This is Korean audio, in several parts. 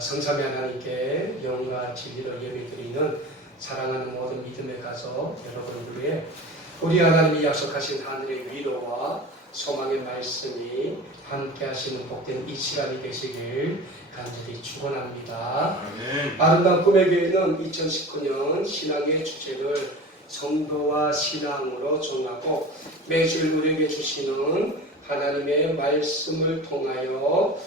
성삼위 하나님께 영과 진리로 예배드리는 사랑하는 모든 믿음의 가족 여러분들의 우리 하나님이 약속하신 하늘의 위로와 소망의 말씀이 함께 하시는 복된 이 시간이 되시길 간절히 축원합니다. 아름다운 꿈의 교회는 2019년 신앙의 주제를 성도와 신앙으로 정하고 매주 우리에게 주시는 하나님의 말씀을 통하여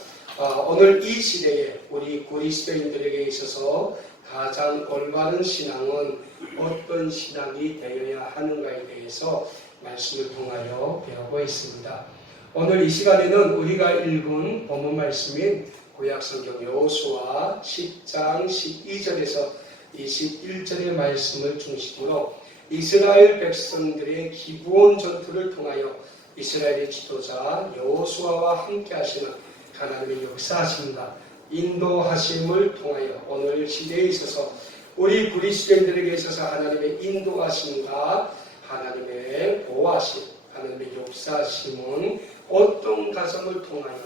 오늘 이 시대에 우리 그리스도인들에게 있어서 가장 올바른 신앙은 어떤 신앙이 되어야 하는가에 대해서 말씀을 통하여 배우고 있습니다. 오늘 이 시간에는 우리가 읽은 본문 말씀인 구약성경 여호수아 10장 12절에서 21절의 말씀을 중심으로 이스라엘 백성들의 기브온 전투를 통하여 이스라엘의 지도자 여호수아와 함께 하시는 하나님의 역사하심과 인도하심을 통하여 오늘 시대에 있어서 우리 그리스도인들에게 있어서 하나님의 인도하심과 하나님의 보호하심, 하나님의 역사하심은 어떤 가정을 통하여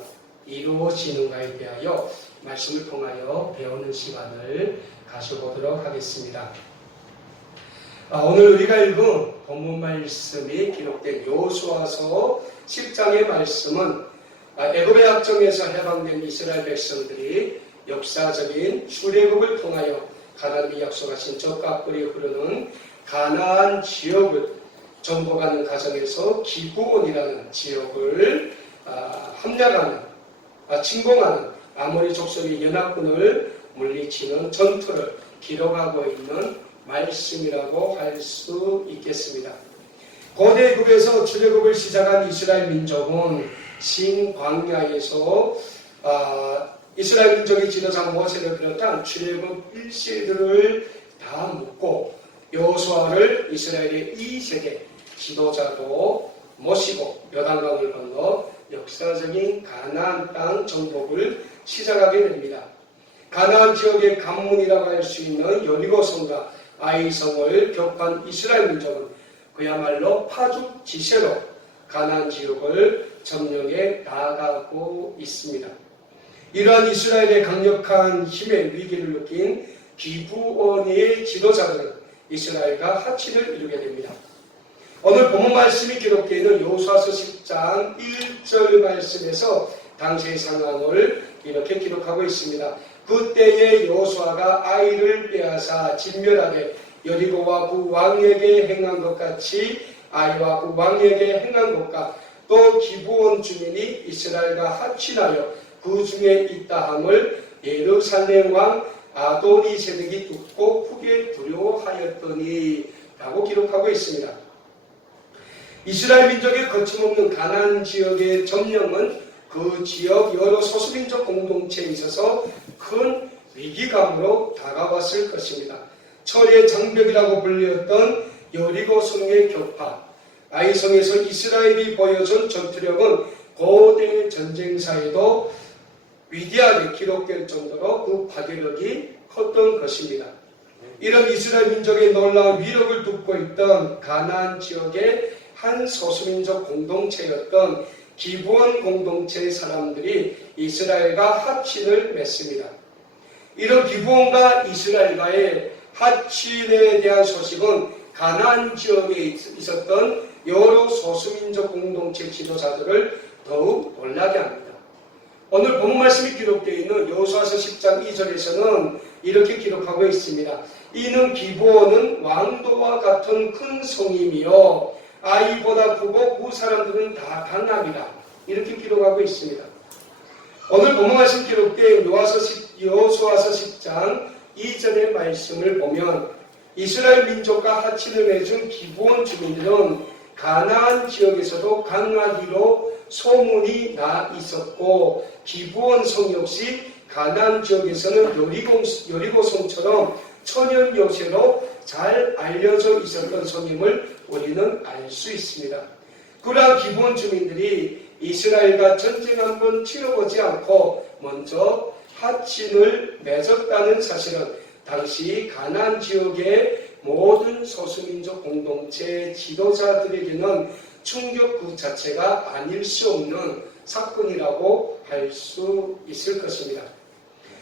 이루어지는가에 대하여 말씀을 통하여 배우는 시간을 가져보도록 하겠습니다. 오늘 우리가 읽은 본문 말씀이 기록된 여호수아서 10장의 말씀은 애굽의 압정에서 해방된 이스라엘 백성들이 역사적인 출애굽을 통하여 하나님이 약속하신 젖과 꿀이 흐르는 가나안 지역을 정복하는 과정에서 기브온이라는 지역을 함락하는, 침공하는 아모리 족속의 연합군을 물리치는 전투를 기록하고 있는 말씀이라고 할 수 있겠습니다. 고대 애굽에서 출애굽을 시작한 이스라엘 민족은 신광야에서 이스라엘 민족의 지도자 모세를 비롯한 출애굽 일시들을 다 묻고 여호수아를 이스라엘의 2세대 지도자도 모시고 요단강을 건너 역사적인 가나안 땅 정복을 시작하게 됩니다. 가나안 지역의 관문이라고 할 수 있는 여리고성과 아이성을 격파한 이스라엘 민족은 그야말로 파죽지세로 가나안 지역을 점령해 나가고 있습니다. 이러한 이스라엘의 강력한 힘의 위기를 느낀 기브온의 지도자들은 이스라엘과 합친을 이루게 됩니다. 오늘 본문 말씀이 기록되어 있는 여호수아서 10장 1절 말씀에서 당시의 상황을 이렇게 기록하고 있습니다. 그때에 여호수아가 아이를 빼앗아 진멸하되 여리고와 그 왕에게 행한 것 같이 아이와 그 왕에게 행한 것과 또 기브온 주민이 이스라엘과 합친하여 그 중에 있다함을 예루살렘 왕 아도니세덱이 듣고 크게 두려워하였더니 라고 기록하고 있습니다. 이스라엘 민족의 거침없는 가나안 지역의 점령은 그 지역 여러 소수민족 공동체에 있어서 큰 위기감으로 다가왔을 것입니다. 철의 장벽이라고 불렸던 여리고성의 격파, 아이성에서 이스라엘이 보여준 전투력은 고대 전쟁사에도 위대하게 기록될 정도로 그 파괴력이 컸던 것입니다. 이런 이스라엘 민족의 놀라운 위력을 듣고 있던 가나안 지역의 한 소수민족 공동체였던 기브온 공동체의 사람들이 이스라엘과 합친을 맺습니다. 이런 기브온과 이스라엘과의 합친에 대한 소식은 가나안 지역에 있었던 여러 소수민족 공동체 지도자들을 더욱 놀라게 합니다. 오늘 본문 말씀이 기록되어 있는 여호수아서 10장 2절에서는 이렇게 기록하고 있습니다. 이는 기브온은 왕도와 같은 큰 성이며 아이보다 크고 그 사람들은 다 강함이라 이렇게 기록하고 있습니다. 오늘 본문 말씀 기록된 여호수아서 10장 2절의 말씀을 보면 이스라엘 민족과 합친을 맺은 기브온 주민들은 가나안 지역에서도 강하기로 소문이 나 있었고 기브온 성 역시 가나안 지역에서는 여리고성처럼 천연 요새로 잘 알려져 있었던 성임을 우리는 알 수 있습니다. 그러한 기브온 주민들이 이스라엘과 전쟁 한번 치러보지 않고 먼저 합친을 맺었다는 사실은 당시 가나안 지역의 모든 소수민족 공동체 지도자들에게는 충격 그 자체가 아닐 수 없는 사건이라고 할 수 있을 것입니다.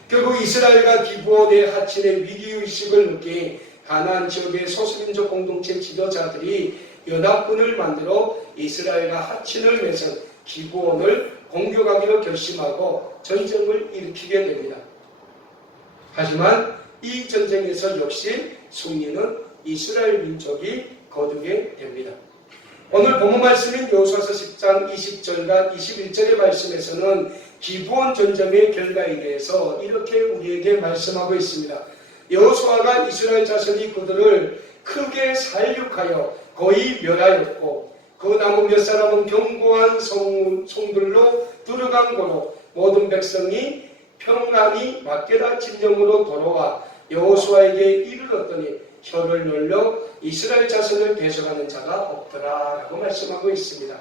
결국 이스라엘과 기브온의 하친의 위기의식을 느낀 가나안 지역의 소수민족 공동체 지도자들이 연합군을 만들어 이스라엘과 하친을 맺은 기브온을 공격하기로 결심하고 전쟁을 일으키게 됩니다. 하지만 이 전쟁에서 역시 승리는 이스라엘 민족이 거두게 됩니다. 오늘 본문 말씀인 여호수아서 10장 20절과 21절의 말씀에서는 기브온 전쟁의 결과에 대해서 이렇게 우리에게 말씀하고 있습니다. 여호수아가 이스라엘 자손이 그들을 크게 살육하여 거의 멸하였고 그 남은 몇 사람은 견고한 성들로 들어간 고로 모든 백성이 평안히 막게다 진영으로 돌아와 여호수아에게 이르렀더니 혀를 놀려 이스라엘 자손을 대적하는 자가 없더라 라고 말씀하고 있습니다.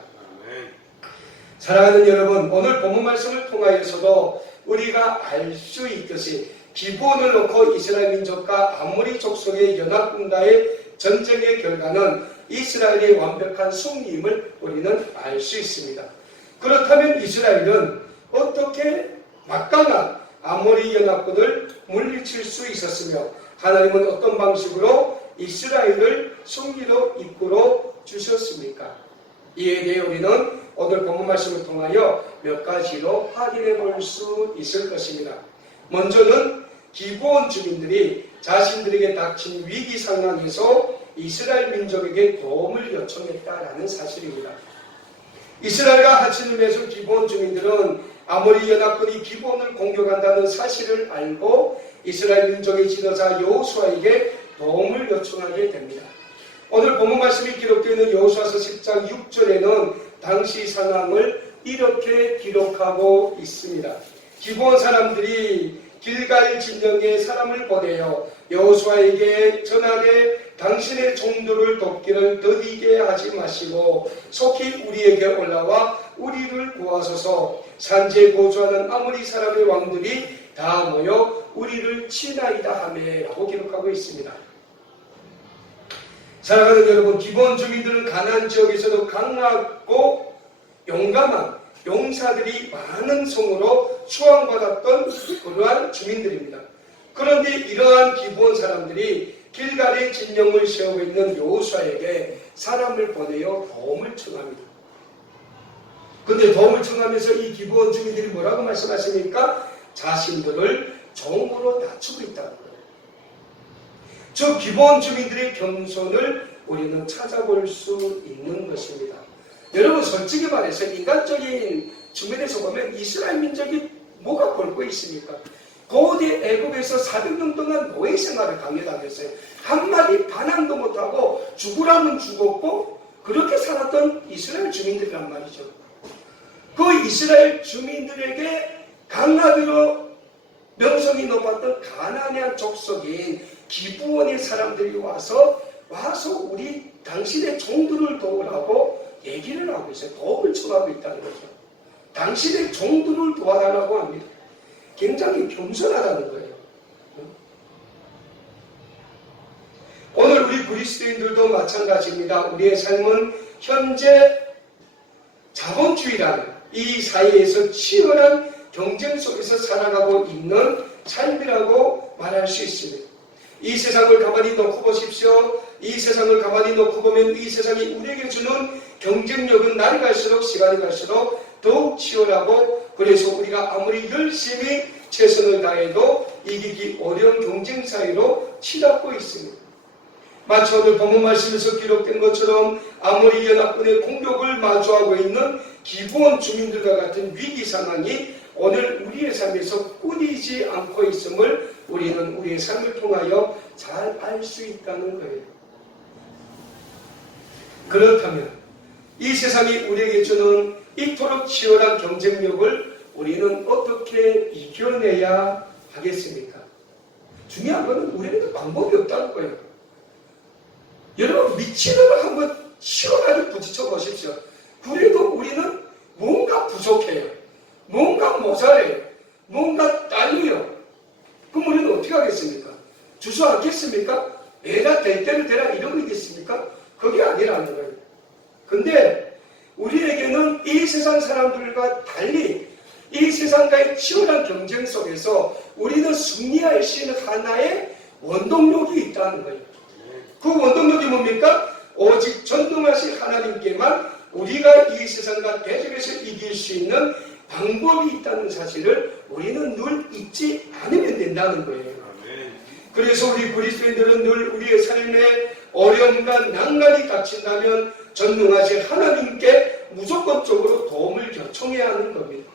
사랑하는 여러분, 오늘 본문 말씀을 통하여서도 우리가 알 수 있듯이 기브온을 놓고 이스라엘 민족과 아모리 족속의 연합군과의 전쟁의 결과는 이스라엘의 완벽한 승리임을 우리는 알 수 있습니다. 그렇다면 이스라엘은 어떻게 막강한 아모리 연합군을 물리칠 수 있었으며 하나님은 어떤 방식으로 이스라엘을 승리로 이끌어 주셨습니까? 이에 대해 우리는 오늘 본문 말씀을 통하여 몇 가지로 확인해 볼 수 있을 것입니다. 먼저는 기브온 주민들이 자신들에게 닥친 위기 상황에서 이스라엘 민족에게 도움을 요청했다라는 사실입니다. 이스라엘과 하친을 맺은 기브온 주민들은 아모리 연합군이 기브온을 공격한다는 사실을 알고 이스라엘 민족의 지도자 여호수아에게 도움을 요청하게 됩니다. 오늘 본문 말씀이 기록되어 있는 여호수아서 10장 6절에는 당시 상황을 이렇게 기록하고 있습니다. 기브온 사람들이 길갈 진영에 사람을 보내어 여호수아에게 전하되 당신의 종들을 돕기를 더디게 하지 마시고 속히 우리에게 올라와 우리를 구하소서. 산지에 거주하는 아모리 사람의 왕들이 다 모여 우리를 치나이다 하매 라고 기록하고 있습니다. 사랑하는 여러분, 기브온 주민들은 가나안 지역에서도 강하고 용감한 용사들이 많은 성으로 추앙받았던 그러한 주민들입니다. 그런데 이러한 기브온 사람들이 길갈의 진영을 세우고 있는 여호수아에게 사람을 보내어 도움을 청합니다. 그런데 도움을 청하면서 이 기브온 주민들이 뭐라고 말씀하십니까? 자신들을 종으로 낮추고 있다는 거예요. 저 기브온 주민들의 겸손을 우리는 찾아볼 수 있는 것입니다. 여러분, 솔직히 말해서 인간적인 측면에서 보면 이스라엘 민족이 뭐가 꼴고 있습니까? 고대 애굽에서 400년 동안 노예 생활을 강요당했어요. 한마디 반항도 못하고 죽으라면 죽었고 그렇게 살았던 이스라엘 주민들이란 말이죠. 그 이스라엘 주민들에게 강하기로 명성이 높았던 가나안 족속인 기브온의 사람들이 와서 우리 당신의 종들을 도우라고 얘기를 하고 있어요. 도움을 청하고 있다는 거죠. 당신의 종들을 도와달라고 합니다. 굉장히 겸손하다는 거예요. 오늘 우리 그리스도인들도 마찬가지입니다. 우리의 삶은 현재 자본주의라는 이 사회에서 치열한 경쟁 속에서 살아가고 있는 삶이라고 말할 수 있습니다. 이 세상을 가만히 놓고 보십시오. 이 세상을 가만히 놓고 보면 이 세상이 우리에게 주는 경쟁력은 날이 갈수록 시간이 갈수록 더욱 치열하고, 그래서 우리가 아무리 열심히 최선을 다해도 이기기 어려운 경쟁 사회로 치닫고 있습니다. 마치 오늘 본문 말씀에서 기록된 것처럼 아모리 연합군의 공격을 마주하고 있는 기브온 주민들과 같은 위기 상황이 오늘 우리의 삶에서 끊이지 않고 있음을 우리는 우리의 삶을 통하여 잘 알 수 있다는 거예요. 그렇다면 이 세상이 우리에게 주는 이토록 치열한 경쟁력을 우리는 어떻게 이겨내야 하겠습니까? 중요한 것은 우리에게도 방법이 없다는 거예요. 여러분, 미치도록 한번 시원하게 부딪혀 보십시오. 그래도 우리는 뭔가 부족해요. 뭔가 모자라요. 뭔가 딸려요. 그럼 우리는 어떻게 하겠습니까? 주저앉겠습니까? 애가 될 대로 되라 이러고 있겠습니까? 그게 아니라는 거예요. 근데 우리에게는 이 세상 사람들과 달리 이 세상과의 치열한 경쟁 속에서 우리는 승리할 수 있는 하나의 원동력이 있다는 거예요. 그 원동력이 뭡니까? 오직 전능하신 하나님께만 우리가 이 세상과 대적에서 이길 수 있는 방법이 있다는 사실을 우리는 늘 잊지 않으면 된다는 거예요. 그래서 우리 그리스도인들은 늘 우리의 삶에 어려움과 난관이 닥친다면 전능하신 하나님께 무조건적으로 도움을 요청해야 하는 겁니다.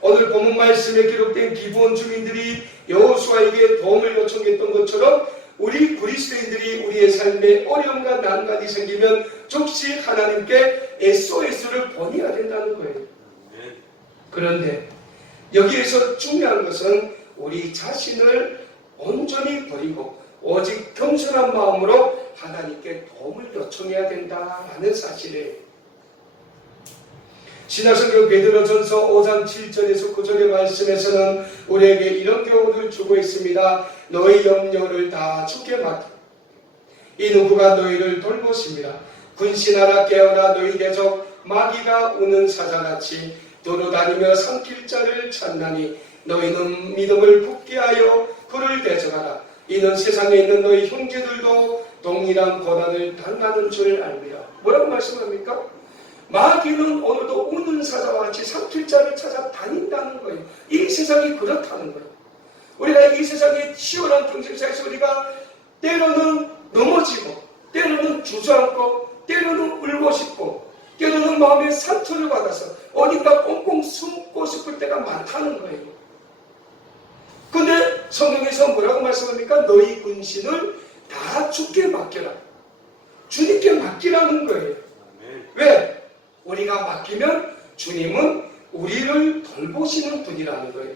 오늘 본문 말씀에 기록된 기브온 주민들이 여호수아에게 도움을 요청했던 것처럼 우리 그리스도인들이 우리의 삶에 어려움과 난관이 생기면 즉시 하나님께 SOS를 보내야 된다는 거예요. 그런데 여기에서 중요한 것은 우리 자신을 온전히 버리고 오직 겸손한 마음으로 하나님께 도움을 요청해야 된다는 사실이에요. 신약성경 베드로전서 5장 7절에서 9절의 말씀에서는 우리에게 이런 교훈을 주고 있습니다. 너희 염려를 다 주께 맡겨 이 누구가 너희를 돌보심이라. 근신하라 깨어라. 너희 대적 마귀가 우는 사자같이 돌아다니며 삼킬 자를 찾나니 너희는 믿음을 굳게 하여 그를 대적하라. 이는 세상에 있는 너희 형제들도 동일한 고난을 당하는 줄 알미라. 뭐라고 말씀합니까? 마귀는 오늘도 우는 사자와 같이 삼킬 자를 찾아 다닌다는 거예요. 이 세상이 그렇다는 거예요. 우리가 이 세상의 치열한 경쟁사에서 우리가 때로는 넘어지고 때로는 주저앉고 때로는 울고 싶고 때로는 마음에 상처를 받아서 어딘가 꽁꽁 숨고 싶을 때가 많다는 거예요. 근데 성경에서 뭐라고 말씀합니까? 너희 근신을 다 주께 맡겨라. 주님께 맡기라는 거예요. 왜? 우리가 맡기면 주님은 우리를 돌보시는 분이라는 거예요.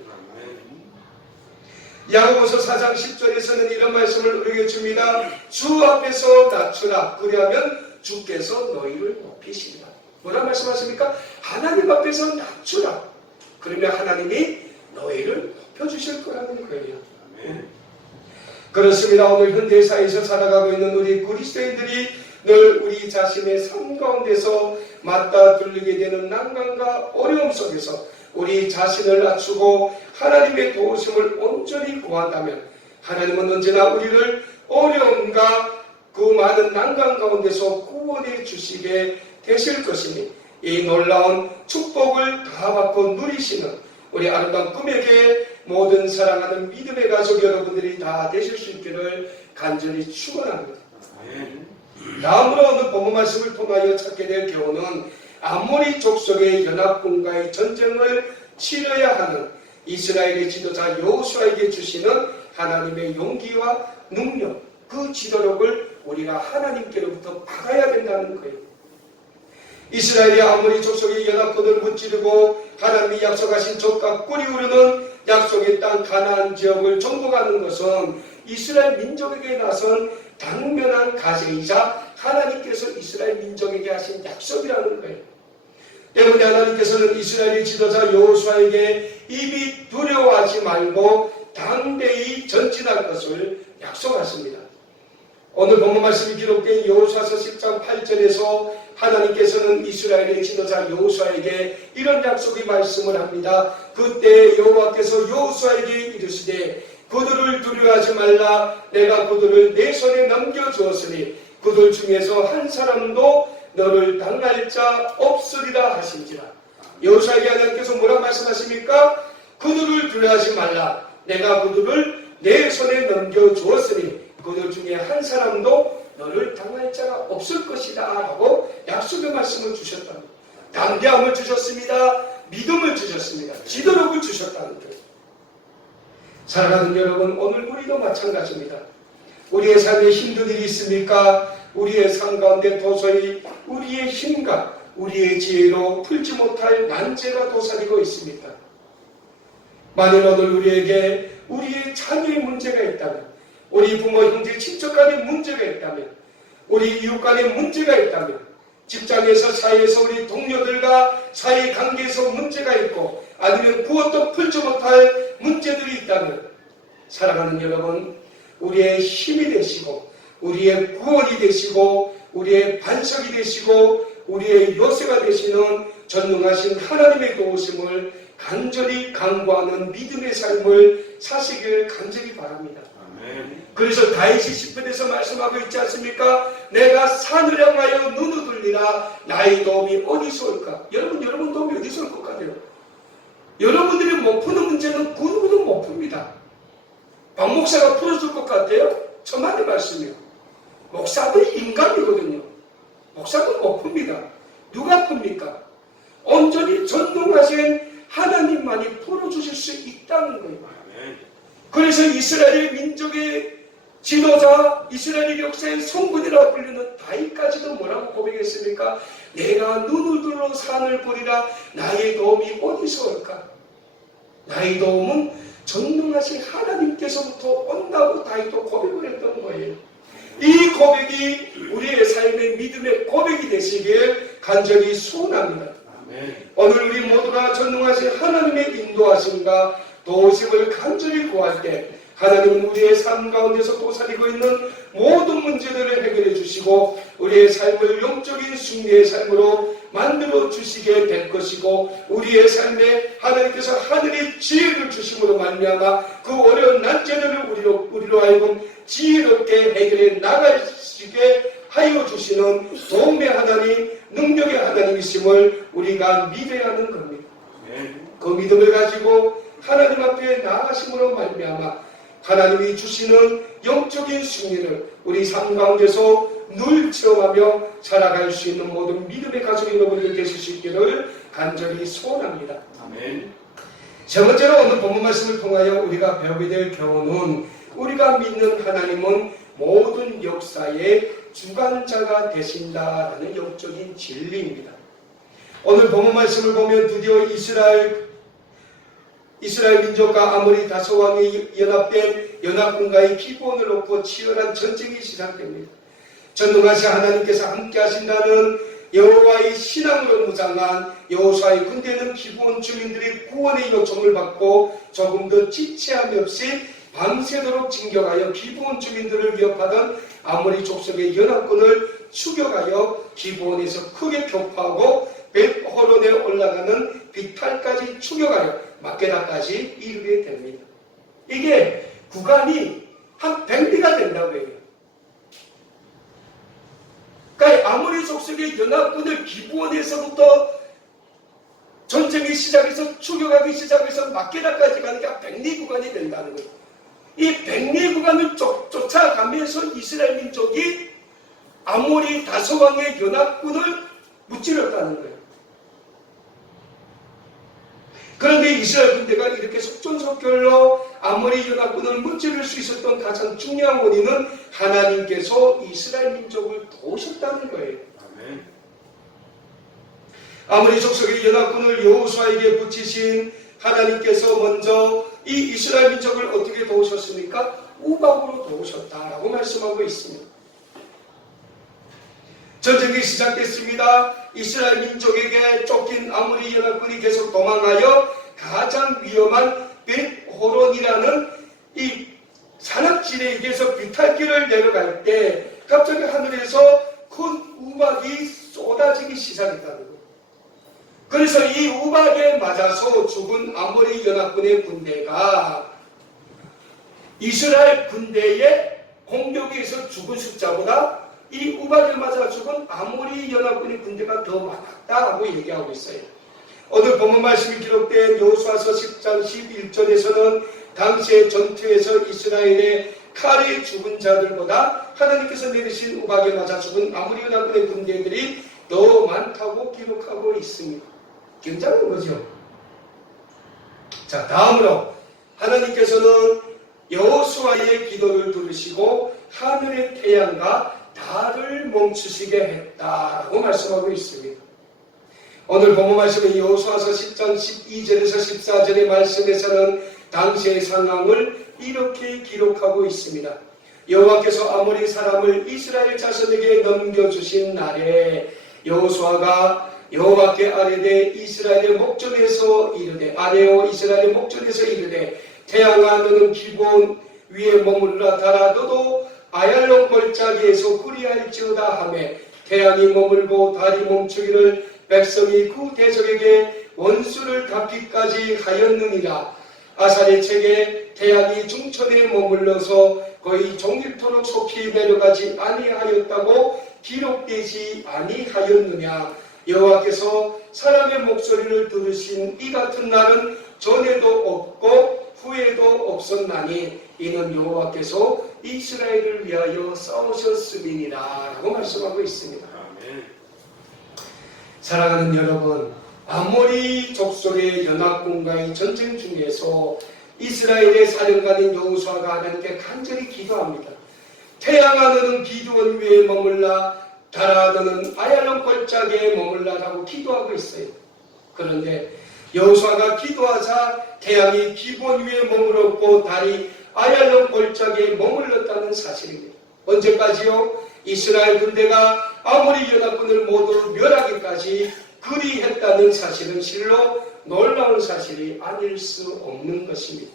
야고보서 4장 10절에서는 이런 말씀을 우리에게 줍니다. 주 앞에서 낮추라. 그리하면 주께서 너희를 높이시리라. 뭐라 말씀하십니까? 하나님 앞에서 낮추라. 그러면 하나님이 너희를 높여주실 거라는 거예요. 그렇습니다. 오늘 현대사회에서 살아가고 있는 우리 그리스도인들이 늘 우리 자신의 삶 가운데서 맞닥뜨리게 되는 난관과 어려움 속에서 우리 자신을 낮추고 하나님의 도우심을 온전히 구한다면 하나님은 언제나 우리를 어려움과 그 많은 난관 가운데서 구원해 주시게 되실 것이니 이 놀라운 축복을 다 받고 누리시는 우리 아름다운 꿈에게 모든 사랑하는 믿음의 가족 여러분들이 다 되실 수 있기를 간절히 축원합니다. 다음으로 오늘 본문 말씀을 통하여 찾게 될 교훈은 아모리 족속의 연합군과의 전쟁을 치러야 하는 이스라엘의 지도자 여호수아에게 주시는 하나님의 용기와 능력, 그 지도력을 우리가 하나님께로부터 받아야 된다는 거예요. 이스라엘이 아모리 족속의 연합군을 무찌르고 하나님이 약속하신 족과 꿀이 흐르는 약속의 땅 가나안 지역을 정복하는 것은 이스라엘 민족에게 나선 당면한 가정이자 하나님께서 이스라엘 민족에게 하신 약속이라는 거예요. 때문에 하나님께서는 이스라엘의 지도자 여호수아에게 입이 두려워하지 말고 담대히 전진할 것을 약속하십니다. 오늘 본문 말씀이 기록된 여호수아서 10장 8절에서 하나님께서는 이스라엘의 지도자 여호수아에게 이런 약속의 말씀을 합니다. 그때 여호와께서 여호수아에게 이르시되 그들을 두려워하지 말라. 내가 그들을 내 손에 넘겨주었으니 그들 중에서 한 사람도 너를 당할 자 없으리라 하신지라. 여호수아에게 하나님께서 뭐라 말씀하십니까? 그들을 두려워하지 말라. 내가 그들을 내 손에 넘겨주었으니 그들 중에 한 사람도 너를 당할 자가 없을 것이다 라고 약속의 말씀을 주셨다는 거예요. 담대함을 주셨습니다. 믿음을 주셨습니다. 지도력을 주셨다는 거예요. 사랑하는 여러분, 오늘 우리도 마찬가지입니다. 우리의 삶에 힘든 일이 있습니까? 우리의 삶 가운데 도저히 우리의 힘과 우리의 지혜로 풀지 못할 난제가 도사리고 있습니까? 만일 오늘 우리에게 우리의 자녀의 문제가 있다면, 우리 부모, 형제, 친척 간의 문제가 있다면, 우리 이웃 간의 문제가 있다면, 직장에서 사이에서 우리 동료들과 사이 관계에서 문제가 있고 아니면 무엇도 풀지 못할 문제들이 있다면 사랑하는 여러분, 우리의 힘이 되시고 우리의 구원이 되시고 우리의 반석이 되시고 우리의 요새가 되시는 전능하신 하나님의 도우심을 간절히 간구하는 믿음의 삶을 사시길 간절히 바랍니다. 그래서 다윗이 시편에서 말씀하고 있지 않습니까? 내가 산을 향하여 눈을 돌리라 나의 도움이 어디서 올까? 여러분 도움이 어디서 올 것 같아요? 여러분들이 못 푸는 문제는 그 누구도 못 풉니다. 박 목사가 풀어줄 것 같아요? 저만의 말씀이요. 목사도 인간이거든요. 목사도 못 풉니다. 누가 풉니까? 온전히 전능하신 하나님만이 풀어주실 수 있다는 거예요. 그래서 이스라엘 민족의 지도자, 이스라엘 역사의 성군이라고 불리는 다윗까지도 뭐라고 고백했습니까? 내가 눈을 들어 산을 보리라 나의 도움이 어디서 올까? 나의 도움은 전능하신 하나님께서부터 온다고 다윗도 고백을 했던 거예요. 이 고백이 우리의 삶의 믿음의 고백이 되시길 간절히 소원합니다. 오늘 우리 모두가 전능하신 하나님의 인도하심과 도우심을 간절히 구할 때 하나님은 우리의 삶 가운데서 도사리고 있는 모든 문제들을 해결해 주시고 우리의 삶을 영적인 승리의 삶으로 만들어 주시게 될 것이고 우리의 삶에 하나님께서 하늘의 지혜를 주심으로 말미암아 그 어려운 난제들을 우리로 하여금 지혜롭게 해결해 나가시게 하여 주시는 도움의 하나님, 능력의 하나님이심을 우리가 믿어야 하는 겁니다. 그 믿음을 가지고 하나님 앞에 나아가심으로 말미암아 하나님이 주시는 영적인 승리를 우리 삶 가운데서 늘 체험하며 살아갈 수 있는 모든 믿음의 가족 여러분들 되실 수 있기를 간절히 소원합니다. 아멘. 세 번째로 오늘 본문 말씀을 통하여 우리가 배우게 될 교훈은 우리가 믿는 하나님은 모든 역사의 주관자가 되신다라는 영적인 진리입니다. 오늘 본문 말씀을 보면 드디어 이스라엘 민족과 아모리 다섯 왕이 연합된 연합군과의 기본을 놓고 치열한 전쟁이 시작됩니다. 전능하신 하나님께서 함께 하신다는 여호와의 신앙으로 무장한 여호수아의 군대는 기본 주민들의 구원의 요청을 받고 조금 더 지체함이 없이 밤새도록 진격하여 기본 주민들을 위협하던 아모리 족속의 연합군을 추격하여 기본에서 크게 격파하고 벳호론에 올라가는 비탈까지 추격하여 막게다까지 이르게 됩니다. 이게 구간이 한 100리가 된다고 해요. 그러니까 아모리 족속의 연합군을 기브온에서부터 전쟁이 시작해서 추격하기 시작해서 막게다까지 가는 게 100리 구간이 된다는 거예요. 이 100리 구간을 쫓아가면서 이스라엘 민족이 아모리 다섯 왕의 연합군을 무찌렀다는 거예요. 그런데 이스라엘 군대가 이렇게 속전속결로 아모리 연합군을 무찌를 수 있었던 가장 중요한 원인은 하나님께서 이스라엘 민족을 도우셨다는 거예요. 아멘. 아모리 족속의 연합군을 여호수아에게 붙이신 하나님께서 먼저 이 이스라엘 민족을 어떻게 도우셨습니까? 우박으로 도우셨다라고 말씀하고 있습니다. 전쟁이 시작됐습니다. 이스라엘 민족에게 쫓긴 아모리 연합군이 계속 도망하여 가장 위험한 벳호론이라는 이 산악지대에서 비탈길을 내려갈 때 갑자기 하늘에서 큰 우박이 쏟아지기 시작했다는 거예요. 그래서 이 우박에 맞아서 죽은 아모리 연합군의 군대가 이스라엘 군대의 공격에 의해서 죽은 숫자보다 이 우박에 맞아 죽은 아모리 연합군의 군대가 더 많았다고 얘기하고 있어요. 오늘 본문 말씀이 기록된 여호수아서 10장 11절에서는 당시의 전투에서 이스라엘의 칼에 죽은 자들보다 하나님께서 내리신 우박에 맞아 죽은 아모리 연합군의 군대들이 더 많다고 기록하고 있습니다. 굉장한 거죠. 자, 다음으로 하나님께서는 여호수아의 기도를 들으시고 하늘의 태양과 달을 멈추시게 했다라고 말씀하고 있습니다. 오늘 본문 말씀은 여호수아서 10장 12절에서 14절의 말씀에서는 당시의 상황을 이렇게 기록하고 있습니다. 여호와께서 아모리 사람을 이스라엘 자손에게 넘겨주신 날에 여호수아가 여호와께 아뢰되 이스라엘의 목전에서 이르되 아뢰어 이스라엘의 목전에서 이르되 태양아 너는 기본 위에 머무르라 달아 너도 아얄론 골짜기에서 꾸리할지어다 하매 태양이 머물고 달이 멈추기를 백성이 그 대적에게 원수를 갚기까지 하였느니라. 아살의 책에 태양이 중천에 머물러서 거의 종일토록 속히 내려가지 아니하였다고 기록되지 아니하였느냐. 여호와께서 사람의 목소리를 들으신 이 같은 날은 전에도 없고 후에도 없었나니 이는 여호와께서 이스라엘을 위하여 싸우셨음이니라 라고 말씀하고 있습니다. 아멘. 사랑하는 여러분, 아모리 족속의 연합군과의 전쟁 중에서 이스라엘의 사령관인 여호수아가 하나님께 간절히 기도합니다. 태양아 너는 기드온 위에 머물라, 달아 너는 아얄론 골짜기에 머물라라고 기도하고 있어요. 그런데 여호수아가 기도하자 태양이 기본 위에 머물렀고 달이 아얄론 골짜기에 머물렀다는 사실입니다. 언제까지요? 이스라엘 군대가 아모리 연합군을 모두 멸하기까지 그리했다는 사실은 실로 놀라운 사실이 아닐 수 없는 것입니다.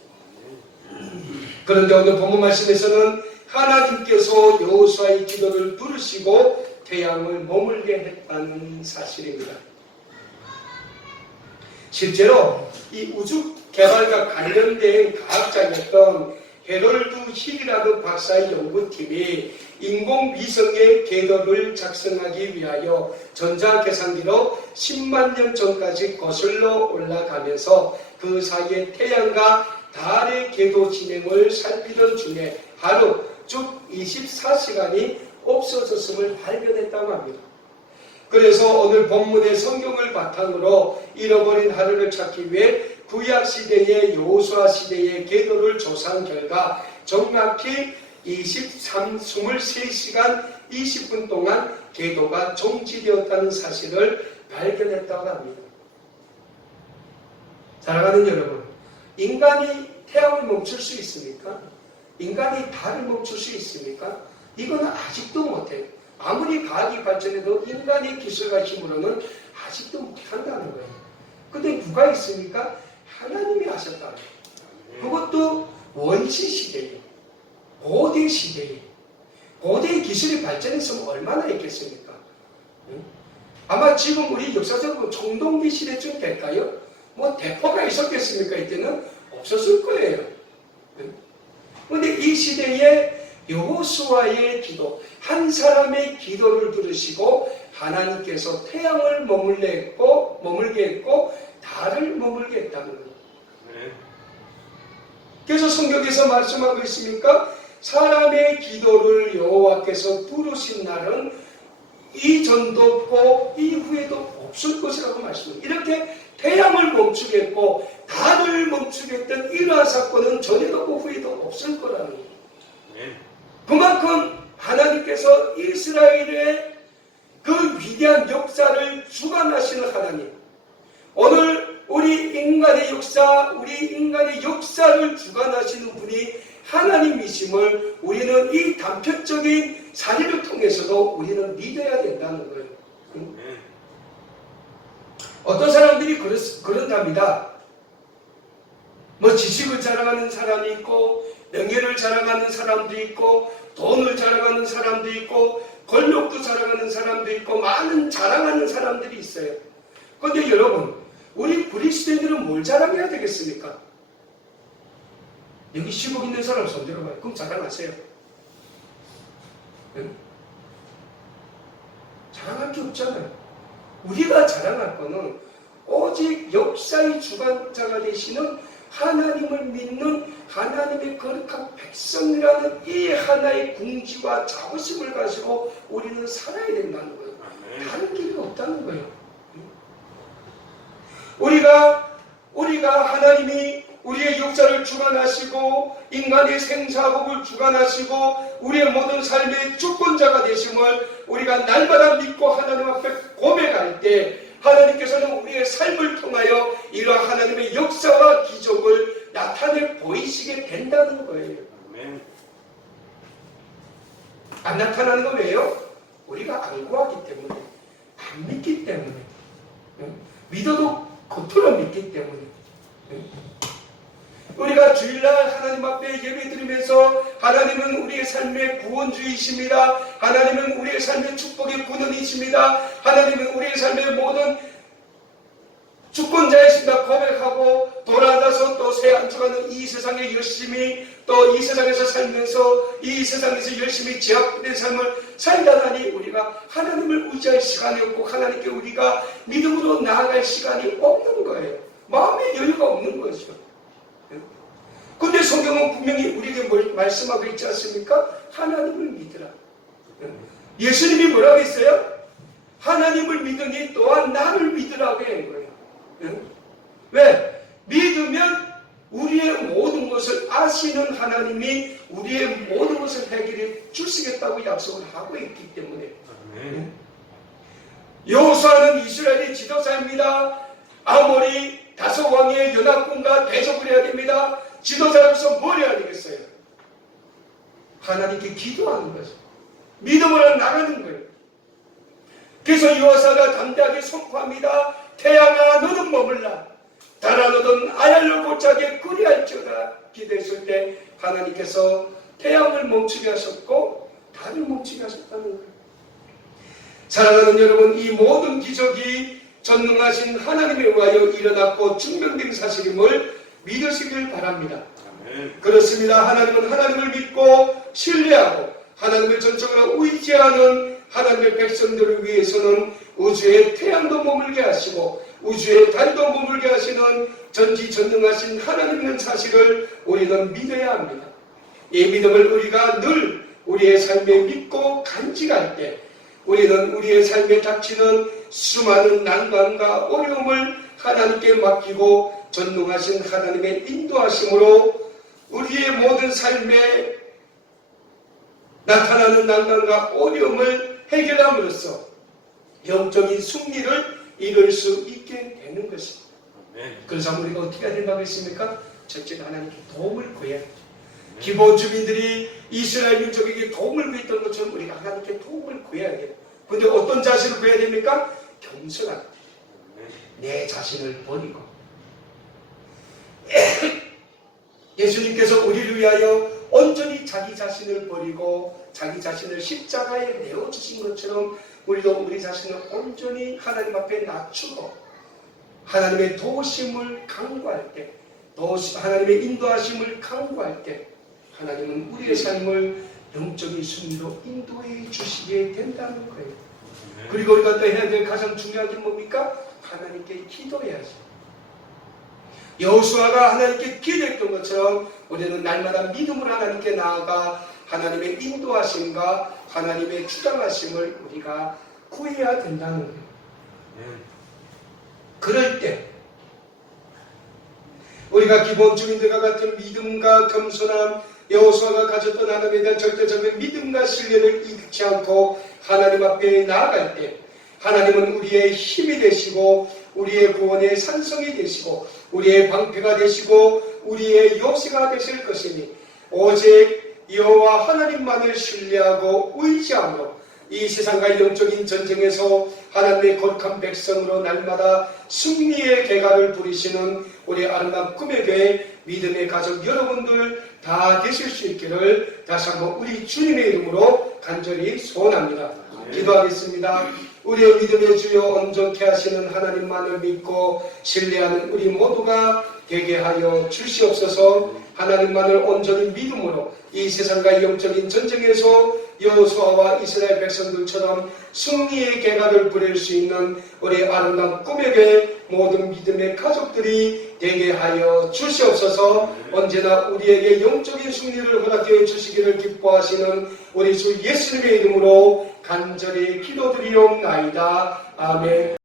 그런데 오늘 본문 말씀에서는 하나님께서 여호수아의 기도를 들으시고 태양을 머물게 했다는 사실입니다. 실제로 이 우주 개발과 관련된 과학자였던 헤럴드 힐이라는 박사의 연구팀이 인공위성의 궤도를 작성하기 위하여 전자계산기로 10만 년 전까지 거슬러 올라가면서 그 사이에 태양과 달의 궤도 진행을 살피던 중에 하루 쭉 24시간이 없어졌음을 발견했다고 합니다. 그래서 오늘 본문의 성경을 바탕으로 잃어버린 하루를 찾기 위해 구약시대의 여호수아 시대의 궤도를 조사한 결과 정확히 23시간 20분 동안 궤도가 정지되었다는 사실을 발견했다고 합니다. 사랑하는 여러분, 인간이 태양을 멈출 수 있습니까? 인간이 달을 멈출 수 있습니까? 이건 아직도 못해요. 아무리 과학이 발전해도 인간의 기술과 힘으로는 아직도 못한다는 거예요. 근데 누가 있습니까? 하나님이 하셨다는 거예요. 그것도 원시 시대예요. 고대 시대예요. 고대의 기술이 발전했으면 얼마나 했겠습니까? 아마 지금 우리 역사적으로 청동기 시대쯤 될까요? 뭐 대포가 있었겠습니까? 이때는 없었을 거예요. 그런데 이 시대에 여호수아의 기도, 한 사람의 기도를 들으시고 하나님께서 태양을 머물게 했고 달을 머물게 했다는 거예요. 그래서 성경에서 말씀하고 있습니까? 사람의 기도를 여호와께서 들으신 날은 이전도 없고 이후에도 없을 것이라고 말씀합니다. 이렇게 태양을 멈추겠고 달을 멈추겠던 이러한 사건은 전에도 없고 후에도 없을 거라는 거예요. 그만큼 하나님께서 이스라엘의 그 위대한 역사를 주관하시는 하나님, 오늘 우리 인간의 역사를 주관하시는 분이 하나님이심을 우리는 이 단편적인 사례를 통해서도 우리는 믿어야 된다는 거예요. 어떤 사람들이 그런답니다. 뭐 지식을 자랑하는 사람이 있고 명예를 자랑하는 사람도 있고 돈을 자랑하는 사람도 있고 권력도 자랑하는 사람도 있고 많은 자랑하는 사람들이 있어요. 그런데 여러분, 우리 그리스도인들은 뭘 자랑해야 되겠습니까? 여기 10억 있는 사람 손 들어봐요. 그럼 자랑하세요. 응? 자랑할 게 없잖아요. 우리가 자랑할 거는 오직 역사의 주관자가 되시는 하나님을 믿는 하나님의 거룩한 백성이라는 이 하나의 궁지와 자부심을 가지고 우리는 살아야 된다는 거예요. 다른 길이 없다는 거예요. 우리가 하나님이 우리의 역사를 주관하시고 인간의 생사복을 주관하시고 우리의 모든 삶의 주권자가 되심을 우리가 날마다 믿고 하나님 앞에 고백할 때 하나님께서는 우리의 삶을 통하여 이러한 하나님의 역사와 기적을 나타내 보이시게 된다는 거예요. 안 나타나는 건 왜요? 우리가 안 구하기 때문에, 안 믿기 때문에, 믿어도 겉으로 믿기 때문에. 우리가 주일날 하나님 앞에 예배 드리면서 하나님은 우리의 삶의 구원주이십니다. 하나님은 우리의 삶의 축복의 근원이십니다. 하나님은 우리의 삶의 모든 주권자의 신다 고백하고 돌아가서 또 새 한 주간은 이 세상에 열심히 또 이 세상에서 살면서 이 세상에서 열심히 제약된 삶을 살다가니 우리가 하나님을 의지할 시간이 없고 하나님께 우리가 믿음으로 나아갈 시간이 없는 거예요. 마음의 여유가 없는 거죠. 근데 성경은 분명히 우리에게 뭘 말씀하고 있지 않습니까? 하나님을 믿으라. 예수님이 뭐라고 했어요? 하나님을 믿으니 또한 나를 믿으라고 한 거예요. 왜? 믿으면 우리의 모든 것을 아시는 하나님이 우리의 모든 것을 해결해 주시겠다고 약속을 하고 있기 때문에. 여호수아는 이스라엘의 지도자입니다. 아모리 다섯 왕의 연합군과 대적을 해야 됩니다. 지도자로서 뭘 해야 되겠어요? 하나님께 기도하는 거죠. 믿음으로 나가는 거예요. 그래서 여호수아가 담대하게 선포합니다. 태양아 너는 머물라. 달아 너는 아얄로 고차게 끓이할지어다. 기도했을 때 하나님께서 태양을 멈추게 하셨고 달을 멈추게 하셨다는 거예요. 사랑하는 여러분, 이 모든 기적이 전능하신 하나님에 의하여 일어났고 증명된 사실임을 믿으시길 바랍니다. 그렇습니다. 하나님은 하나님을 믿고 신뢰하고 하나님을 전적으로 의지하는 하나님의 백성들을 위해서는 우주의 태양도 머물게 하시고 우주의 달도 머물게 하시는 전지전능하신 하나님의 사실을 우리는 믿어야 합니다. 이 믿음을 우리가 늘 우리의 삶에 믿고 간직할 때 우리는 우리의 삶에 닥치는 수많은 난관과 어려움을 하나님께 맡기고 전능하신 하나님의 인도하심으로 우리의 모든 삶에 나타나는 난관과 어려움을 해결함으로써 영적인 승리를 이룰 수 있게 되는 것입니다. 그래서 우리가 어떻게 해야 된다고 했습니까? 첫째 하나님께 도움을 구해야 합니다. 기본 주민들이 이스라엘 민족에게 도움을 구했던 것처럼 우리가 하나님께 도움을 구해야 돼요. 그런데 어떤 자신을 구해야 됩니까? 겸손한 내 자신을 버리고 예수님께서 우리를 위하여 온전히 자기 자신을 버리고 자기 자신을 십자가에 내어주신 것처럼 우리도 우리 자신을 온전히 하나님 앞에 낮추고 하나님의 도우심을 강구할 때 하나님의 인도하심을 강구할 때 하나님은 우리의 삶을 영적인 승리로 인도해 주시게 된다는 거예요. 그리고 우리가 또 해야 될 가장 중요한 게 뭡니까? 하나님께 기도해야죠. 여호수아가 하나님께 기도했던 것처럼 우리는 날마다 믿음으로 하나님께 나아가 하나님의 인도하심과 하나님의 주장하심을 우리가 구해야 된다는 거예요. 그럴 때 우리가 기본 주민들과 같은 믿음과 겸손함, 여호수아가 가졌던 하나님에 대한 절대적인 믿음과 신뢰를 잃지 않고 하나님 앞에 나아갈 때 하나님은 우리의 힘이 되시고 우리의 구원의 산성이 되시고 우리의 방패가 되시고 우리의 요새가 되실 것이니 오직 여호와 하나님만을 신뢰하고 의지함으로 이 세상과 영적인 전쟁에서 하나님의 거룩한 백성으로 날마다 승리의 계가를 부리시는 우리 아름다운 꿈의 교회 믿음의 가족 여러분들 다 되실 수 있기를 다시 한번 우리 주님의 이름으로 간절히 소원합니다. 기도하겠습니다. 우리의 믿음의 주여 온전케 하시는 하나님만을 믿고 신뢰하는 우리 모두가 되게 하여 주시옵소서. 하나님만을 온전히 믿음으로 이 세상과 영적인 전쟁에서 여호수아와 이스라엘 백성들처럼 승리의 계가를 부릴 수 있는 우리 아름다운 꿈의 교회 모든 믿음의 가족들이 되게 하여 주시옵소서. 언제나 우리에게 영적인 승리를 허락해 주시기를 기뻐하시는 우리 주 예수님의 이름으로 간절히 기도드리옵나이다. 아멘.